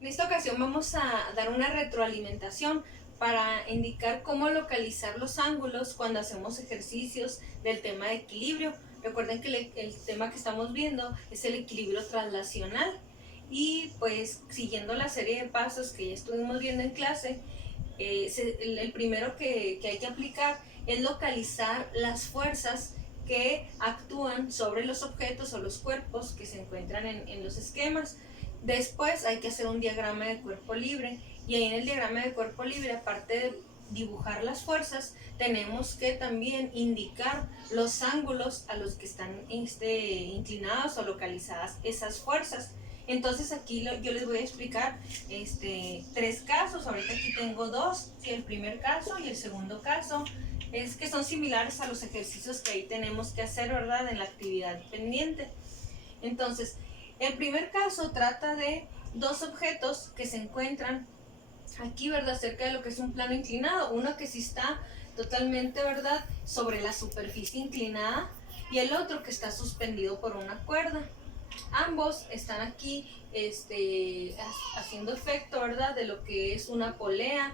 En esta ocasión vamos a dar una retroalimentación para indicar cómo localizar los ángulos cuando hacemos ejercicios del tema de equilibrio. Recuerden que el tema que estamos viendo es el equilibrio translacional y pues siguiendo la serie de pasos que ya estuvimos viendo en clase, el primero que hay que aplicar es localizar las fuerzas que actúan sobre los objetos o los cuerpos que se encuentran en los esquemas. Después hay que hacer un diagrama de cuerpo libre y ahí en el diagrama de cuerpo libre, aparte de dibujar las fuerzas, tenemos que también indicar los ángulos a los que están inclinadas o localizadas esas fuerzas. Entonces aquí yo les voy a explicar tres casos. Ahorita aquí tengo dos, ¿sí? El primer caso y el segundo caso es que son similares a los ejercicios que ahí tenemos que hacer, ¿verdad? En la actividad pendiente. Entonces, el primer caso trata de dos objetos que se encuentran aquí, ¿verdad? Cerca de lo que es un plano inclinado. Uno que sí está totalmente, ¿verdad?, sobre la superficie inclinada y el otro que está suspendido por una cuerda. Ambos están aquí haciendo efecto, ¿verdad?, de lo que es una polea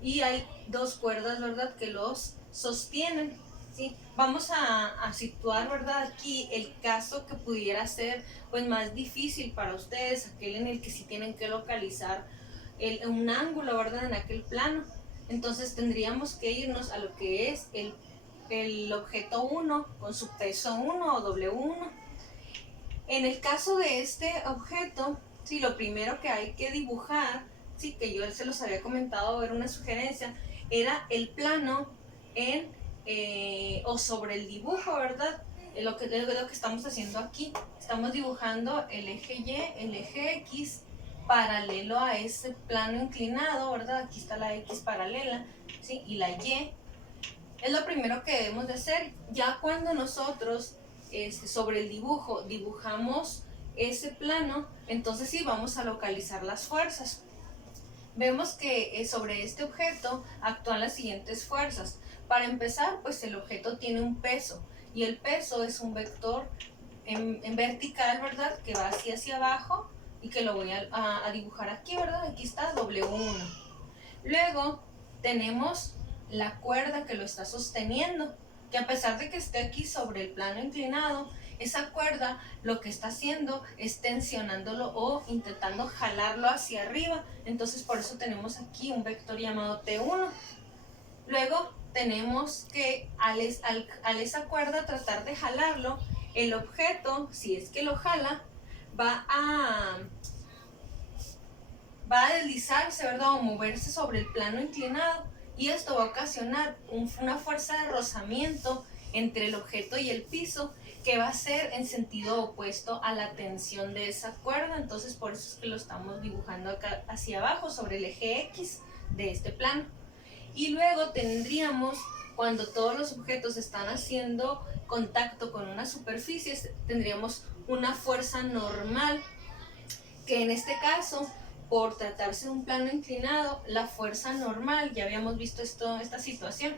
y hay dos cuerdas, ¿verdad?, que los sostienen. ¿Sí? Vamos a situar, ¿verdad?, aquí el caso que pudiera ser pues más difícil para ustedes, aquel en el que sí tienen que localizar un ángulo, ¿verdad?, en aquel plano. Entonces tendríamos que irnos a lo que es el objeto 1 con su peso 1 o W1. En el caso de este objeto, sí, lo primero que hay que dibujar, sí, que yo se los había comentado, era una sugerencia, era el plano o sobre el dibujo, ¿verdad? Lo que estamos haciendo aquí. Estamos dibujando el eje Y, el eje X, paralelo a ese plano inclinado, ¿verdad? Aquí está la X paralela, ¿sí? Y la Y. Es lo primero que debemos de hacer. Ya cuando nosotros sobre el dibujo dibujamos ese plano, entonces sí vamos a localizar las fuerzas. Vemos que sobre este objeto actúan las siguientes fuerzas. Para empezar, pues el objeto tiene un peso y el peso es un vector en vertical, ¿verdad?, que va hacia abajo y que lo voy a dibujar aquí, ¿verdad? Aquí está W1. Luego tenemos la cuerda que lo está sosteniendo, que a pesar de que esté aquí sobre el plano inclinado, esa cuerda lo que está haciendo es tensionándolo o intentando jalarlo hacia arriba. Entonces por eso tenemos aquí un vector llamado T1. Luego tenemos que al esa cuerda tratar de jalarlo, el objeto, si es que lo jala, va a deslizarse, ¿verdad?, o moverse sobre el plano inclinado, y esto va a ocasionar una fuerza de rozamiento entre el objeto y el piso que va a ser en sentido opuesto a la tensión de esa cuerda. Entonces por eso es que lo estamos dibujando acá hacia abajo sobre el eje X de este plano. Y luego tendríamos, cuando todos los objetos están haciendo contacto con una superficie, tendríamos una fuerza normal, que en este caso, por tratarse de un plano inclinado, la fuerza normal, ya habíamos visto esta situación,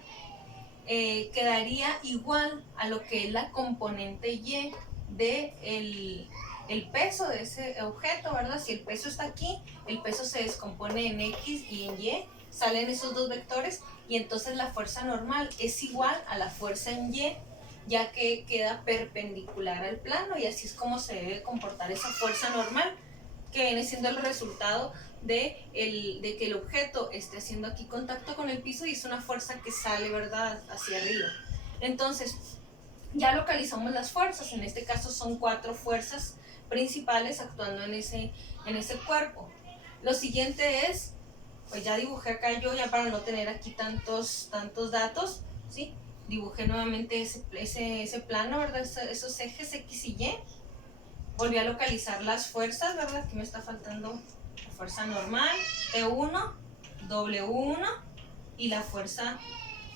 quedaría igual a lo que es la componente Y de el peso de ese objeto, ¿verdad? Si el peso está aquí, el peso se descompone en X y en Y, salen esos dos vectores y entonces la fuerza normal es igual a la fuerza en Y, ya que queda perpendicular al plano, y así es como se debe comportar esa fuerza normal, que viene siendo el resultado de que el objeto esté haciendo aquí contacto con el piso y es una fuerza que sale, ¿verdad?, hacia arriba. Entonces, ya localizamos las fuerzas. En este caso son 4 fuerzas principales actuando en ese cuerpo. Lo siguiente es, pues ya dibujé acá yo, ya para no tener aquí tantos datos, ¿sí? Dibujé nuevamente ese plano, ¿verdad? Esos ejes X y Y. Volví a localizar las fuerzas, ¿verdad? Aquí me está faltando la fuerza normal, T1, W1 y la fuerza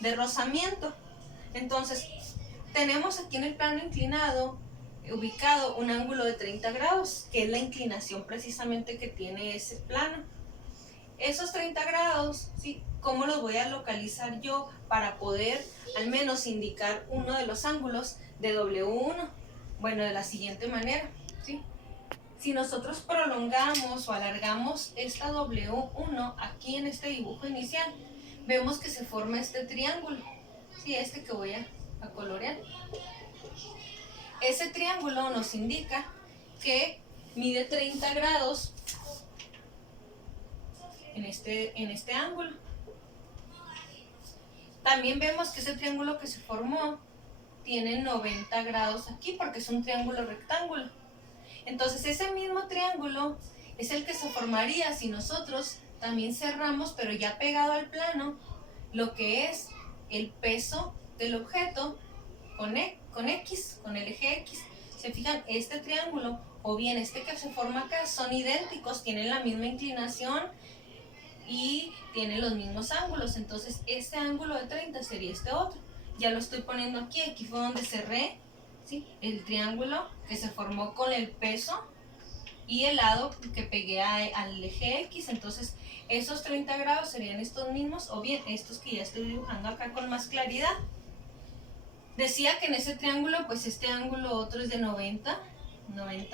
de rozamiento. Entonces, tenemos aquí en el plano inclinado ubicado un ángulo de 30 grados, que es la inclinación precisamente que tiene ese plano. Esos 30 grados, ¿sí?, ¿cómo los voy a localizar yo para poder al menos indicar uno de los ángulos de W1? Bueno, de la siguiente manera, ¿sí? Si nosotros prolongamos o alargamos esta W1 aquí en este dibujo inicial, vemos que se forma este triángulo, ¿sí? Este que voy a colorear. Ese triángulo nos indica que mide 30 grados en este ángulo. También vemos que ese triángulo que se formó tiene 90 grados aquí porque es un triángulo rectángulo. Entonces ese mismo triángulo es el que se formaría si nosotros también cerramos, pero ya pegado al plano, lo que es el peso del objeto con X, con el eje X. Se fijan, este triángulo o bien este que se forma acá son idénticos, tienen la misma inclinación y tienen los mismos ángulos. Entonces este ángulo de 30 sería este otro. Ya lo estoy poniendo aquí, aquí fue donde cerré, ¿sí?, el triángulo que se formó con el peso y el lado que pegué al eje X. Entonces esos 30 grados serían estos mismos, o bien estos que ya estoy dibujando acá con más claridad. Decía que en ese triángulo, pues este ángulo otro es de 90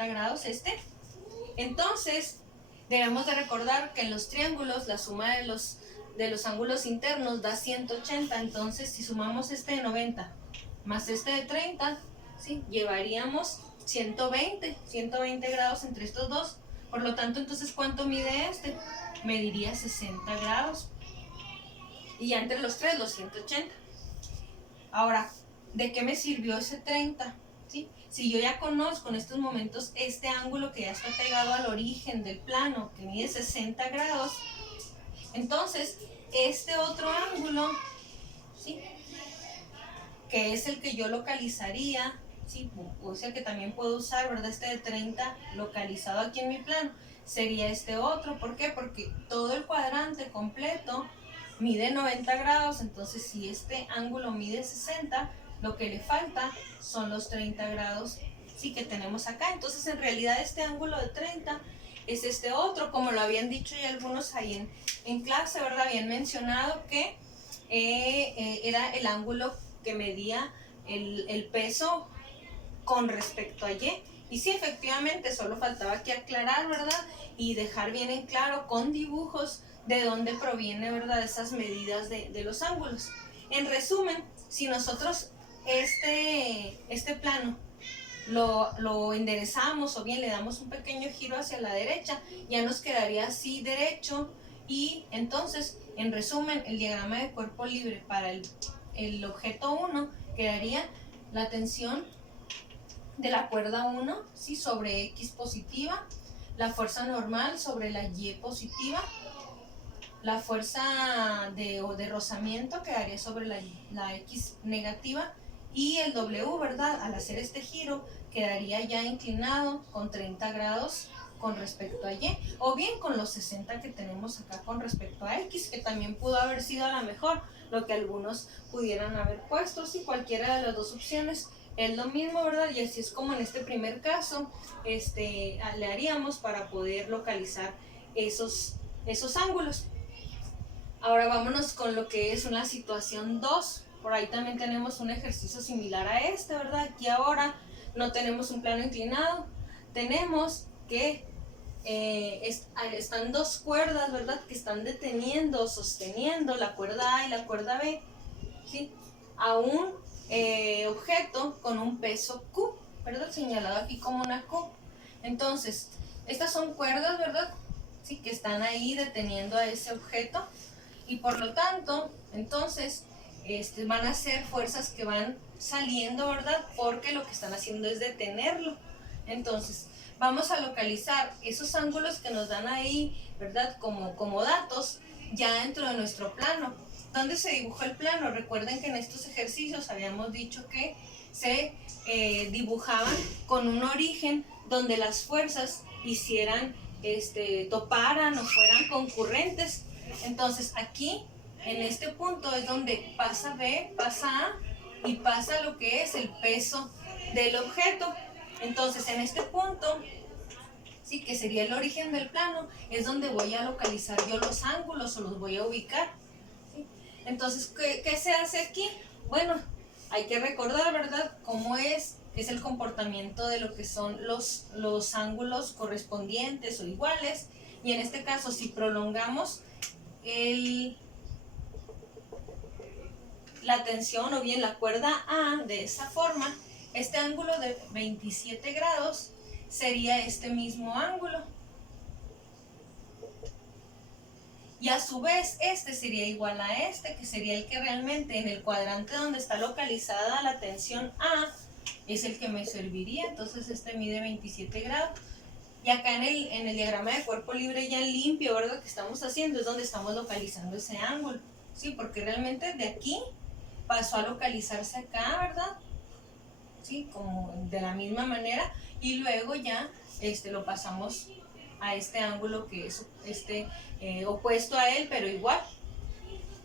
grados este. Entonces debemos de recordar que en los triángulos la suma de los ángulos internos da 180. Entonces si sumamos este de 90 más este de 30, ¿sí?, llevaríamos 120 grados entre estos dos. Por lo tanto, entonces, ¿cuánto mide este? Mediría 60 grados. Y ya entre los tres, los 180. Ahora, ¿de qué me sirvió ese 30? ¿Sí? Si yo ya conozco en estos momentos este ángulo que ya está pegado al origen del plano, que mide 60 grados, entonces este otro ángulo, ¿sí?, que es el que yo localizaría, ¿sí?, o sea que también puedo usar, ¿verdad?, este de 30 localizado aquí en mi plano, sería este otro. ¿Por qué? Porque todo el cuadrante completo mide 90 grados, entonces si este ángulo mide 60, lo que le falta son los 30 grados, sí, que tenemos acá. Entonces en realidad este ángulo de 30 es este otro, como lo habían dicho ya algunos ahí en clase, ¿verdad? Habían mencionado que era el ángulo que medía el peso con respecto a Y. Y sí, efectivamente, solo faltaba aquí aclarar, ¿verdad?, y dejar bien en claro con dibujos de dónde proviene, ¿verdad?, esas medidas de los ángulos. En resumen, si nosotros este plano lo enderezamos o bien le damos un pequeño giro hacia la derecha, ya nos quedaría así derecho. Y entonces, en resumen, el diagrama de cuerpo libre para el objeto 1 quedaría la tensión de la cuerda 1, ¿sí?, sobre X positiva, la fuerza normal sobre la Y positiva, la fuerza de rozamiento quedaría sobre la X negativa, y el W, ¿verdad?, al hacer este giro quedaría ya inclinado con 30 grados con respecto a Y, o bien con los 60 que tenemos acá con respecto a X, que también pudo haber sido a lo mejor lo que algunos pudieran haber puesto. Si cualquiera de las dos opciones es lo mismo, ¿verdad? Y así es como en este primer caso le haríamos para poder localizar esos ángulos. Ahora vámonos con lo que es una situación 2. Por ahí también tenemos un ejercicio similar a este, ¿verdad? Aquí ahora no tenemos un plano inclinado, tenemos que están dos cuerdas, ¿verdad?, que están deteniendo, sosteniendo la cuerda A y la cuerda B, ¿sí?, a un objeto con un peso Q, ¿verdad?, señalado aquí como una Q. Entonces, estas son cuerdas, ¿verdad?, sí, que están ahí deteniendo a ese objeto, y por lo tanto, entonces, van a ser fuerzas que van saliendo, ¿verdad?, porque lo que están haciendo es detenerlo. Entonces, vamos a localizar esos ángulos que nos dan ahí, ¿verdad?, como datos, ya dentro de nuestro plano. ¿Dónde se dibujó el plano? Recuerden que en estos ejercicios habíamos dicho que se dibujaban con un origen donde las fuerzas toparan o fueran concurrentes. Entonces aquí, en este punto, es donde pasa B, pasa A y pasa lo que es el peso del objeto. Entonces en este punto, sí, que sería el origen del plano, es donde voy a localizar yo los ángulos o los voy a ubicar, ¿sí? Entonces, ¿qué se hace aquí? Bueno, hay que recordar, ¿verdad?, cómo es que es el comportamiento de lo que son los ángulos correspondientes o iguales. Y en este caso, si prolongamos la tensión o bien la cuerda A de esa forma, este ángulo de 27 grados sería este mismo ángulo. Y a su vez este sería igual a este, que sería el que realmente en el cuadrante donde está localizada la tensión A es el que me serviría. Entonces este mide 27 grados. Y acá en el diagrama de cuerpo libre ya limpio, ¿verdad? Que estamos haciendo es donde estamos localizando ese ángulo. Sí, porque realmente de aquí pasó a localizarse acá, ¿verdad? Sí, como de la misma manera. Y luego ya lo pasamos a este ángulo que es opuesto a él, pero igual.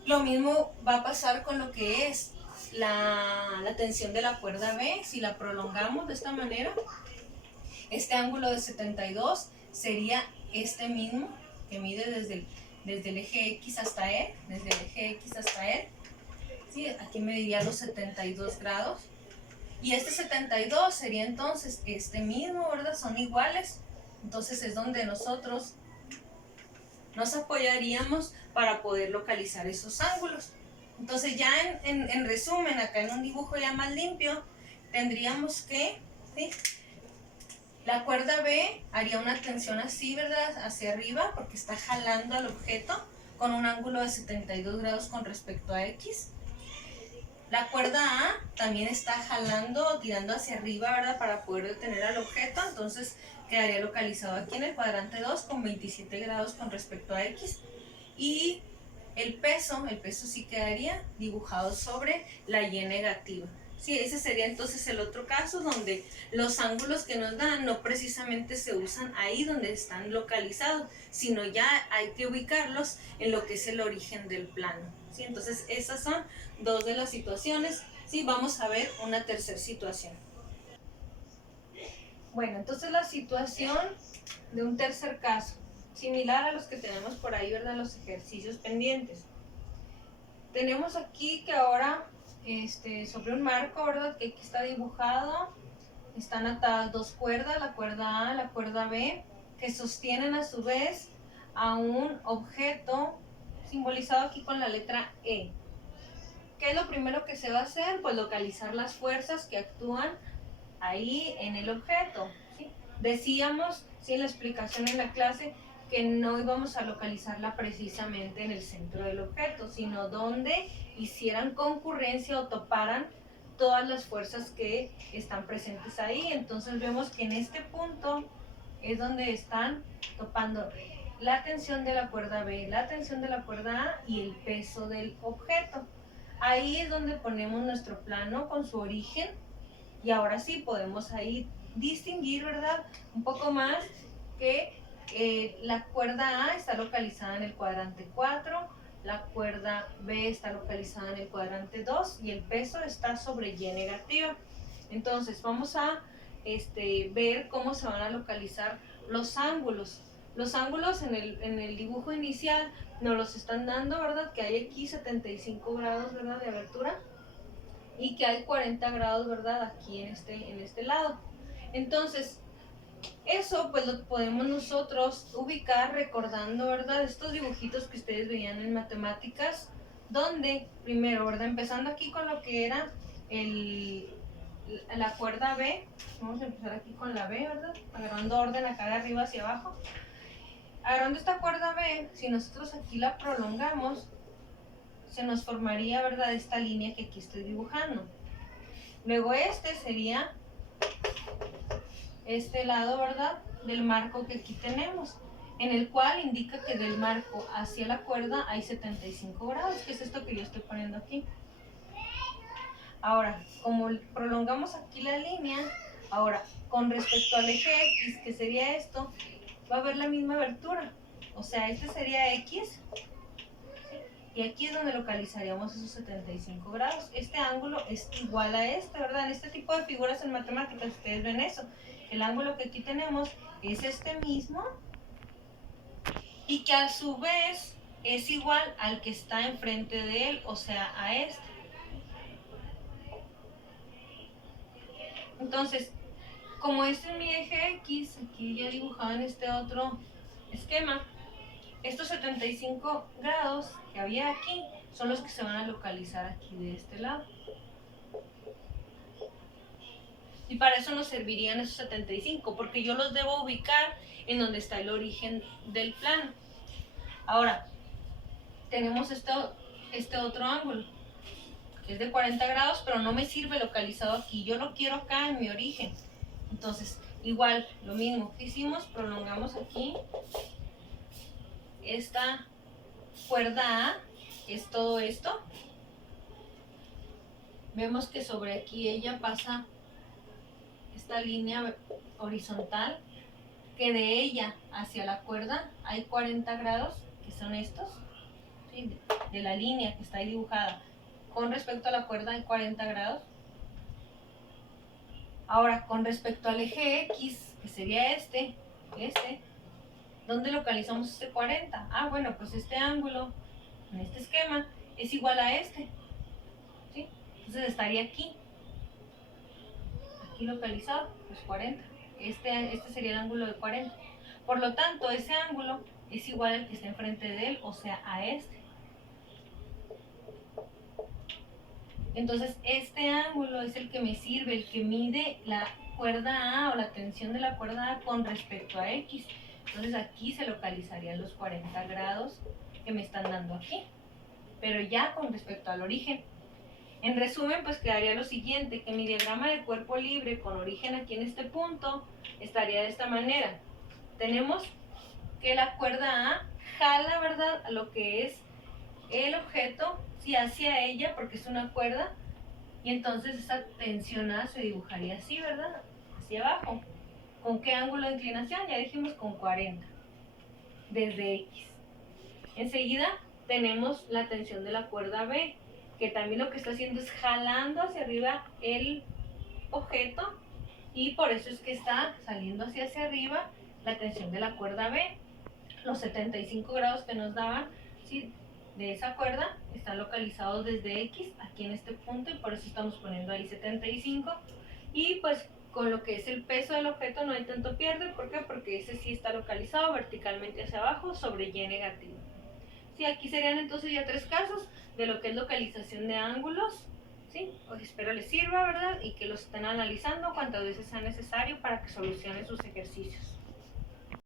Lo mismo va a pasar con lo que es la tensión de la cuerda B. Si la prolongamos de esta manera, este ángulo de 72 sería este mismo, que mide desde el eje X hasta él, desde el eje X hasta él. ¿Sí? Aquí mediría los 72 grados. Y este 72 sería entonces este mismo, ¿verdad? Son iguales. Entonces es donde nosotros nos apoyaríamos para poder localizar esos ángulos. Entonces ya en resumen, acá en un dibujo ya más limpio, tendríamos que, ¿sí? La cuerda B haría una tensión así, ¿verdad? Hacia arriba, porque está jalando al objeto con un ángulo de 72 grados con respecto a X. La cuerda A también está jalando o tirando hacia arriba, ¿verdad? Para poder detener al objeto. Entonces quedaría localizado aquí en el cuadrante 2 con 27 grados con respecto a X. Y el peso sí quedaría dibujado sobre la Y negativa. Sí, ese sería entonces el otro caso donde los ángulos que nos dan no precisamente se usan ahí donde están localizados, sino ya hay que ubicarlos en lo que es el origen del plano. ¿Sí? Entonces esas son dos de las situaciones. ¿Sí? Vamos a ver una tercera situación. Bueno, entonces la situación de un tercer caso, similar a los que tenemos por ahí, ¿verdad? Los ejercicios pendientes. Tenemos aquí que ahora sobre un marco, ¿verdad? Que aquí está dibujado, están atadas dos cuerdas, la cuerda A, la cuerda B, que sostienen a su vez a un objeto simbolizado aquí con la letra E. ¿Qué es lo primero que se va a hacer? Pues localizar las fuerzas que actúan ahí en el objeto, ¿sí? Decíamos, ¿sí? En la explicación en la clase, que no íbamos a localizarla precisamente en el centro del objeto, sino donde hicieran concurrencia o toparan todas las fuerzas que están presentes ahí. Entonces vemos que en este punto es donde están topando la tensión de la cuerda B, la tensión de la cuerda A y el peso del objeto. Ahí es donde ponemos nuestro plano con su origen. Y ahora sí podemos ahí distinguir, ¿verdad? Un poco más que la cuerda A está localizada en el cuadrante 4, la cuerda B está localizada en el cuadrante 2 y el peso está sobre Y negativa. Entonces vamos a ver cómo se van a localizar los ángulos. Los ángulos en el dibujo inicial nos los están dando, ¿verdad? Que hay aquí 75 grados, ¿verdad? De abertura. Y que hay 40 grados, ¿verdad? Aquí en este lado. Entonces, eso pues lo podemos nosotros ubicar recordando, ¿verdad? Estos dibujitos que ustedes veían en matemáticas, donde primero, ¿verdad? Empezando aquí con lo que era la cuerda B. Vamos a empezar aquí con la B, ¿verdad? Agarrando orden acá de arriba hacia abajo. Agarrando esta cuerda B, si nosotros aquí la prolongamos, se nos formaría, ¿verdad? Esta línea que aquí estoy dibujando. Luego sería este lado, ¿verdad? Del marco que aquí tenemos, en el cual indica que del marco hacia la cuerda hay 75 grados, que es esto que yo estoy poniendo aquí. Ahora, como prolongamos aquí la línea, ahora con respecto al eje X, que sería esto, va a haber la misma abertura. O sea, este sería X, y aquí es donde localizaríamos esos 75 grados. Este ángulo es igual a ¿verdad? En este tipo de figuras en matemáticas ustedes ven eso. El ángulo que aquí tenemos es este mismo y que a su vez es igual al que está enfrente de él, o sea, a este. Entonces, como este es mi eje X, aquí ya dibujado en este otro esquema, estos 75 grados que había aquí son los que se van a localizar aquí de este lado. Y para eso nos servirían esos 75, porque yo los debo ubicar en donde está el origen del plano. Ahora, tenemos este otro ángulo, que es de 40 grados, pero no me sirve localizado aquí. Yo lo quiero acá en mi origen. Entonces, igual, lo mismo que hicimos, prolongamos aquí esta cuerda A, que es todo esto. Vemos que sobre aquí ella pasa esta línea horizontal, que de ella hacia la cuerda hay 40 grados, que son estos, ¿sí? De la línea que está ahí dibujada. Con respecto a la cuerda hay 40 grados. Ahora, con respecto al eje X, que sería este, ¿dónde localizamos este 40? Ah, bueno, pues este ángulo en este esquema es igual a este, ¿sí? Entonces estaría aquí localizado, pues 40. Este sería el ángulo de 40. Por lo tanto, ese ángulo es igual al que está enfrente de él, o sea, a este. Entonces, este ángulo es el que me sirve, el que mide la cuerda A o la tensión de la cuerda A con respecto a X. Entonces, aquí se localizarían los 40 grados que me están dando aquí, pero ya con respecto al origen. En resumen, pues quedaría lo siguiente, que mi diagrama de cuerpo libre con origen aquí en este punto estaría de esta manera. Tenemos que la cuerda A jala, ¿verdad?, a lo que es el objeto, sí, hacia ella, porque es una cuerda, y entonces esa tensión A se dibujaría así, ¿verdad?, hacia abajo. ¿Con qué ángulo de inclinación? Ya dijimos con 40, desde X. Enseguida tenemos la tensión de la cuerda B, que también lo que está haciendo es jalando hacia arriba el objeto, y por eso es que está saliendo hacia arriba la tensión de la cuerda B. Los 75 grados que nos daban, ¿sí?, de esa cuerda están localizados desde X aquí en este punto, y por eso estamos poniendo ahí 75. Y pues con lo que es el peso del objeto no hay tanto pierde. ¿Por qué? Porque ese sí está localizado verticalmente hacia abajo sobre Y negativo. Sí, aquí serían entonces ya 3 casos de lo que es localización de ángulos. ¿Sí? Pues espero les sirva, ¿verdad? Y que los estén analizando cuantas veces sea necesario para que solucionen sus ejercicios.